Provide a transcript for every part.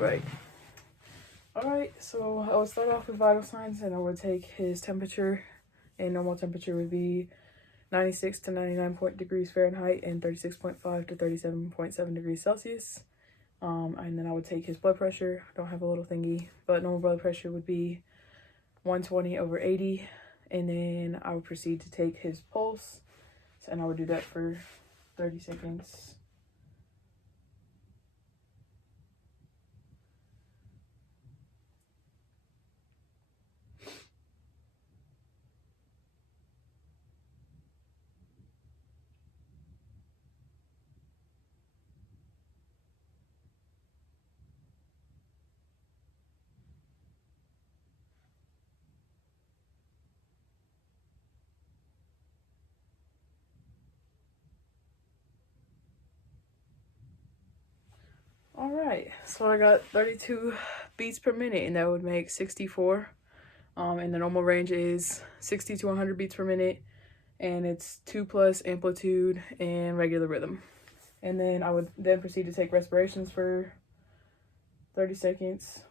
Alright, so I would start off with vital signs and I would take his temperature, and normal temperature would be 96 to 99 degrees Fahrenheit and 36.5 to 37.7 degrees Celsius. And then I would take his blood pressure. I don't have a little thingy, but normal blood pressure would be 120/80. And then I would proceed to take his pulse, and I would do that for 30 seconds. All right, so I got 32 beats per minute, and that would make 64. And the normal range is 60 to 100 beats per minute, and it's 2+ amplitude and regular rhythm. And then I would then proceed to take respirations for 30 seconds.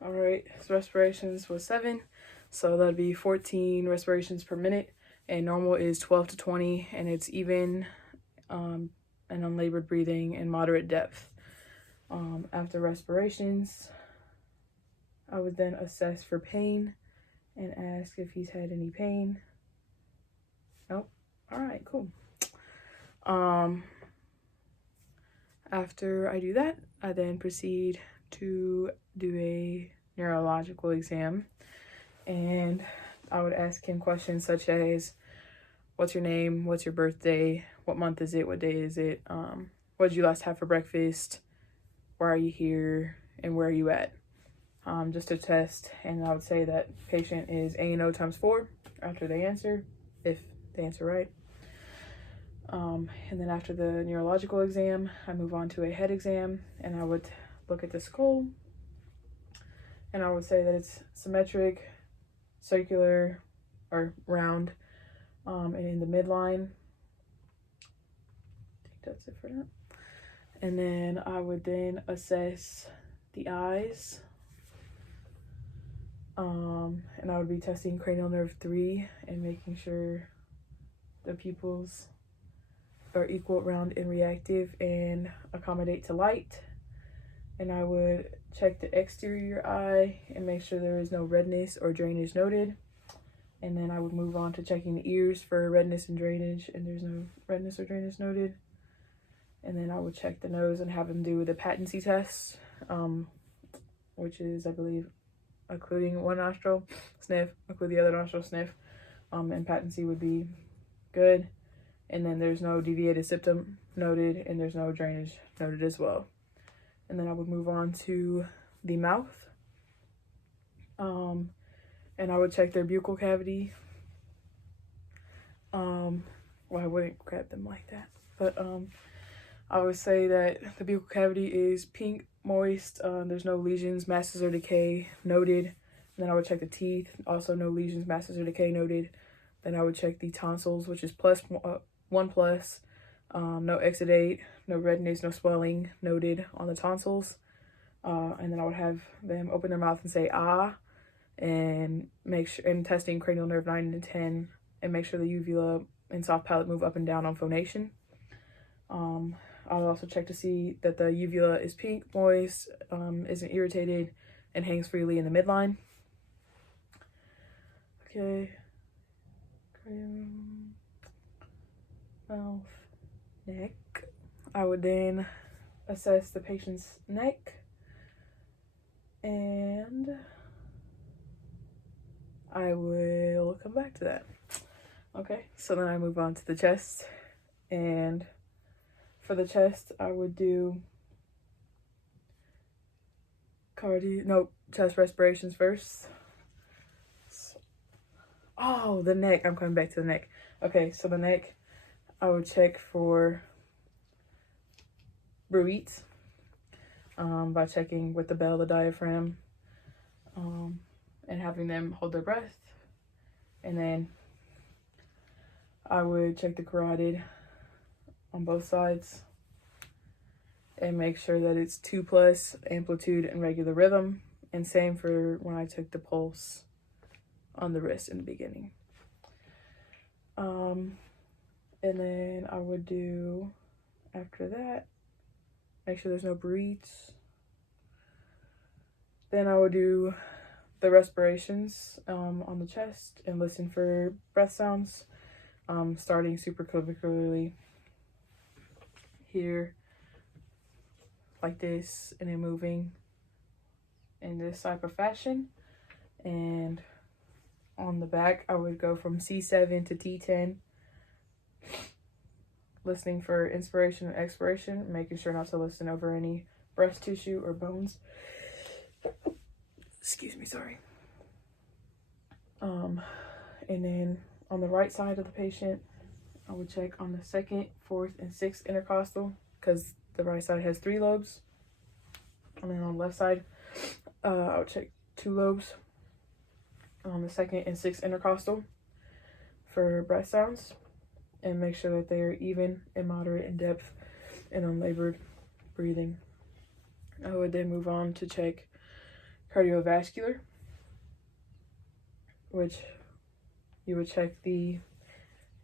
All right, so respirations was 7, so that'd be 14 respirations per minute, and normal is 12 to 20, and it's even and unlabored breathing and moderate depth. After respirations, I would then assess for pain and ask if he's had any pain. Nope. All right, cool. After I do that, I then proceed to do a neurological exam, and I would ask him questions such as, what's your name, what's your birthday, what month is it, what day is it, what did you last have for breakfast, why are you here, and where are you at, just to test. And I would say that patient is A&O times 4 after they answer, if they answer right. And then after the neurological exam, I move on to a head exam, and I would look at the skull, and I would say that it's symmetric, circular, or round, and in the midline. I think that's it for that. And then I would then assess the eyes, and I would be testing cranial nerve 3 and making sure the pupils are equal, round, and reactive and accommodate to light. And I would check the exterior eye and make sure there is no redness or drainage noted. And then I would move on to checking the ears for redness and drainage, and there's no redness or drainage noted. And then I would check the nose and have them do the patency test, which is, I believe, occluding one nostril, sniff, occlude the other nostril, sniff, and patency would be good. And then there's no deviated septum noted, and there's no drainage noted as well. And then I would move on to the mouth. And I would check their buccal cavity. Well, I wouldn't grab them like that, but I would say that the buccal cavity is pink, moist, there's no lesions, masses, or decay noted. And then I would check the teeth, also no lesions, masses, or decay noted. Then I would check the tonsils, which is +1+, no exudate, no redness, no swelling noted on the tonsils. And then I would have them open their mouth and say ah, and make sure, and testing cranial nerve 9 and 10, and make sure the uvula and soft palate move up and down on phonation. I'll also check to see that the uvula is pink, moist, isn't irritated, and hangs freely in the midline. Okay. Mouth, neck. I would then assess the patient's neck, and I will come back to that. Okay, so then I move on to the chest, and for the chest I would do chest respirations first. Oh, the neck. I'm coming back to the neck. Okay, so the neck, I would check for breaths by checking with the bell, the diaphragm, and having them hold their breath. And then I would check the carotid on both sides and make sure that it's 2+ amplitude and regular rhythm. And same for when I took the pulse on the wrist in the beginning. And then I would do, after that, make sure there's no breaths. Then I would do the respirations on the chest and listen for breath sounds, starting supraclavicularly here, like this, and then moving in this type of fashion. And on the back, I would go from C7 to T10, listening for inspiration and expiration, making sure not to listen over any breast tissue or bones. Excuse me, sorry. And then on the right side of the patient, I would check on the 2nd, 4th, and 6th intercostal, because the right side has 3 lobes. And then on the left side, I would check 2 lobes on the 2nd and 6th intercostal for breath sounds, and make sure that they are even and moderate in depth and unlabored breathing. I would then move on to check cardiovascular, which you would check the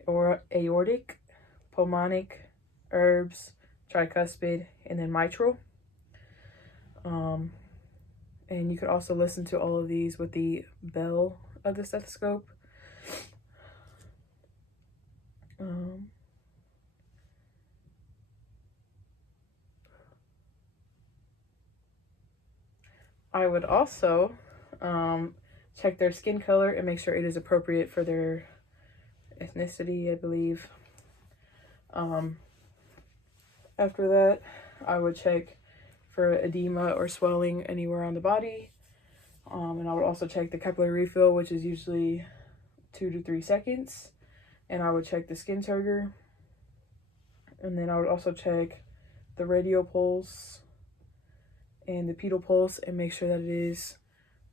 aortic, pulmonic, herbs, tricuspid, and then mitral. And you could also listen to all of these with the bell of the stethoscope. I would also check their skin color and make sure it is appropriate for their ethnicity, I believe. After that, I would check for edema or swelling anywhere on the body. And I would also check the capillary refill, which is usually 2 to 3 seconds. And I would check the skin turgor. And then I would also check the radial pulse and the pedal pulse and make sure that it is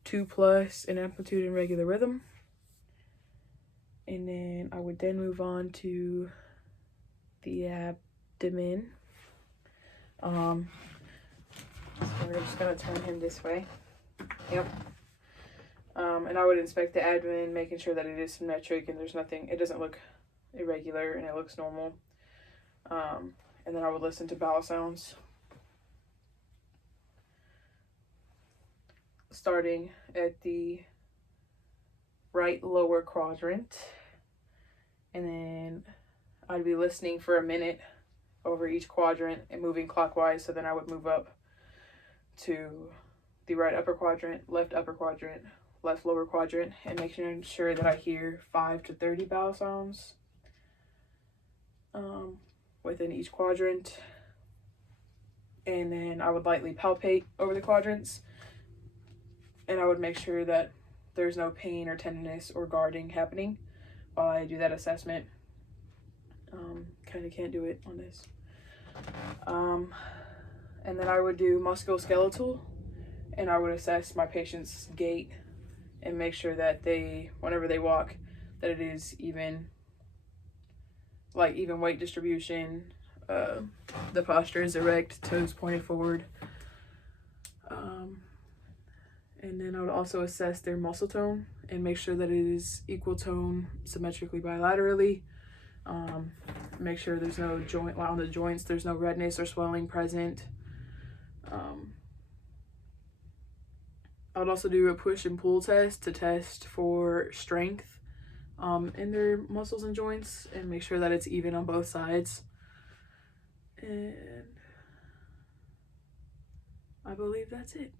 2+ in amplitude and regular rhythm. And then I would then move on to the abdomen. So we're just gonna turn him this way. Yep. And I would inspect the abdomen, making sure that it is symmetric and there's nothing, it doesn't look irregular and it looks normal. And then I would listen to bowel sounds, starting at the right lower quadrant. And then I'd be listening for a minute over each quadrant and moving clockwise. So then I would move up to the right upper quadrant, left upper quadrant, left lower quadrant, and making sure that I hear 5 to 30 bowel sounds within each quadrant. And then I would lightly palpate over the quadrants, and I would make sure that there's no pain or tenderness or guarding happening while I do that assessment. Kind of can't do it on this. And then I would do musculoskeletal, and I would assess my patient's gait and make sure that they, whenever they walk, that it is even, like even weight distribution, the posture is erect, toes pointed forward. And then I would also assess their muscle tone and make sure that it is equal tone symmetrically bilaterally. Make sure there's no joint, on the joints, there's no redness or swelling present. I would also do a push and pull test to test for strength in their muscles and joints and make sure that it's even on both sides. And I believe that's it.